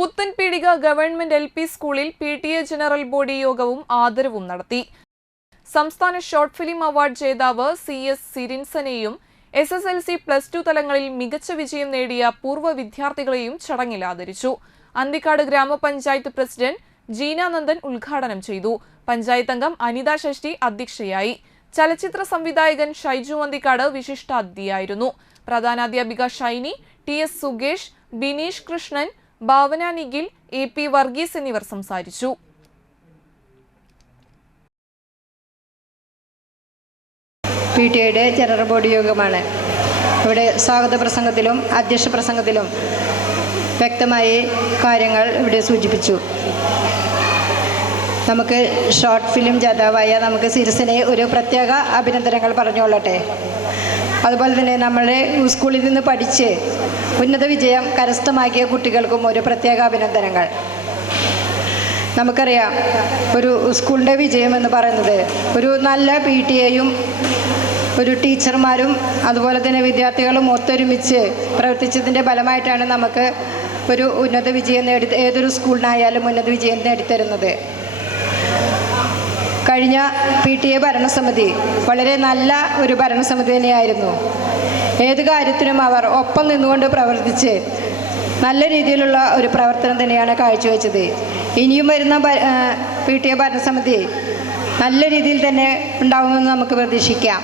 Puthenpeedika government L P സ്കൂളിൽ P T A general body യോഗവും ആദരവും നടത്തി. സംസ്ഥാന ഷോർട്ട് ഫിലിം അവാർഡ് ജേതാവ് C S സിരിൻസനെയും S S L C plus two തലങ്ങളിൽ മികച്ച വിജയം നേടിയ പൂർവ വിദ്യാർത്ഥികളെയും ചടങ്ങിൽ ആദരിച്ചു. അന്തിക്കാട് ഗ്രാമപഞ്ചായത്ത് പ്രസിഡന്റ് ജീനാനന്ദൻ ഉദ്ഘാടനം ചെയ്തു. പഞ്ചായത്ത് അംഗം അനിത ഷഷ്ടി അധ്യക്ഷയായി. ചലച്ചിത്ര സംവിധായകൻ ഷൈജു അന്തിക്കാട് വിശിഷ്ടാതിഥിയായിരുന്നു. പ്രധാനാധ്യാപിക ഷൈനി ടി എസ് സുഗേഷ് ബിനീഷ് കൃഷ്ണൻ ഭാവന നിഖിൽ എ പി വർഗീസ് എന്നിവർ സംസാരിച്ചു. പി ടി ഐയുടെ ജനറൽ ബോഡി യോഗമാണ്. ഇവിടെ സ്വാഗത പ്രസംഗത്തിലും അധ്യക്ഷ പ്രസംഗത്തിലും വ്യക്തമായി കാര്യങ്ങൾ ഇവിടെ സൂചിപ്പിച്ചു. നമുക്ക് ഷോർട്ട് ഫിലിം ജാതാവായ നമുക്ക് സിരിസിനെ ഒരു പ്രത്യേക അഭിനന്ദനങ്ങൾ പറഞ്ഞുകൊള്ളട്ടെ. അതുപോലെ തന്നെ നമ്മുടെ സ്കൂളിൽ നിന്ന് പഠിച്ച് ഉന്നത വിജയം കരസ്ഥമാക്കിയ കുട്ടികൾക്കും ഒരു പ്രത്യേക അഭിനന്ദനങ്ങൾ. നമുക്കറിയാം ഒരു സ്കൂളിന്റെ വിജയം എന്ന് പറയുന്നത് ഒരു നല്ല പി ടി എയും ഒരു ടീച്ചർമാരും അതുപോലെ തന്നെ വിദ്യാർത്ഥികളും ഒത്തൊരുമിച്ച് പ്രവർത്തിച്ചതിന്റെ ഫലമായിട്ടാണ് നമുക്ക് ഒരു ഉന്നത വിജയം നേടി ഏതൊരു സ്കൂളിനായാലും ഉന്നത വിജയം നേടിത്തരുന്നത്. കഴിഞ്ഞ പി ടി എ ഭരണസമിതി വളരെ നല്ല ഒരു ഭരണസമിതി തന്നെയായിരുന്നു. ഏത് കാര്യത്തിനും അവർ ഒപ്പം നിന്നുകൊണ്ട് പ്രവർത്തിച്ച് നല്ല രീതിയിലുള്ള ഒരു പ്രവർത്തനം തന്നെയാണ് കാഴ്ചവെച്ചത്. ഇനിയും വരുന്ന പി ടി എ ഭരണസമിതി നല്ല രീതിയിൽ തന്നെ ഉണ്ടാകുമെന്ന് നമുക്ക് പ്രതീക്ഷിക്കാം.